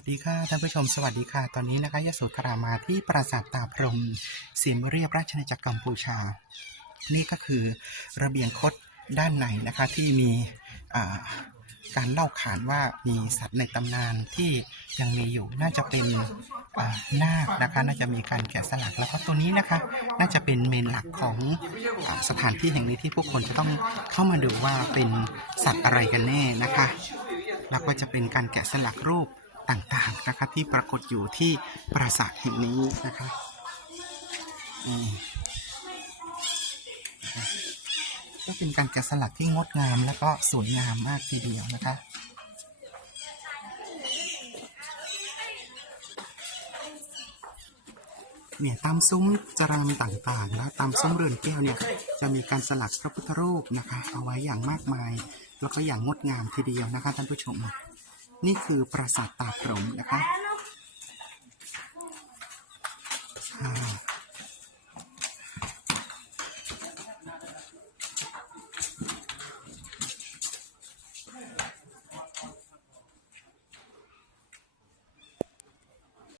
วัสดีค่ะท่านผู้ชมสวัสดีค่ะ ตอนนี้นะคะยโสธรามาที่ปราสาทตาพรหมเสียมเรียบราชอาจักรกัมพูชา นี่ก็คือระเบียงคดด้านในนะคะที่มีการเล่าขานว่ามีสัตว์ในตำนานที่ยังมีอยู่น่าจะเป็นนาคนะคะน่าจะมีการแกะสลักแล้วก็ตัวนี้นะคะ น่าจะเป็นเมนหลักของอสถานที่แห่งนี้ที่ผู้คนจะต้องเข้ามาดูว่าเป็นสัตว์อะไรกันแน่นะคะ แล้วก็จะเป็นการแกะสลักรูป ต่างๆนะคะที่ปรากฏอยู่ที่ปราสาทแห่งนี้นะคะอืมนะคะก็เป็นการแกะสลักที่งดงามแล้วก็สวยงามมากทีเดียวนะคะเนี่ยตามซุ้มจรามต่างๆนะตามซุ้มเรือนแก้วเนี่ยจะมีการสลักพระพุทธรูปนะคะ เอาไว้อย่างมากมาย แล้วก็อย่างงดงามทีเดียวนะคะท่านผู้ชม นี่คือปราสาทตาพรหมนะคะ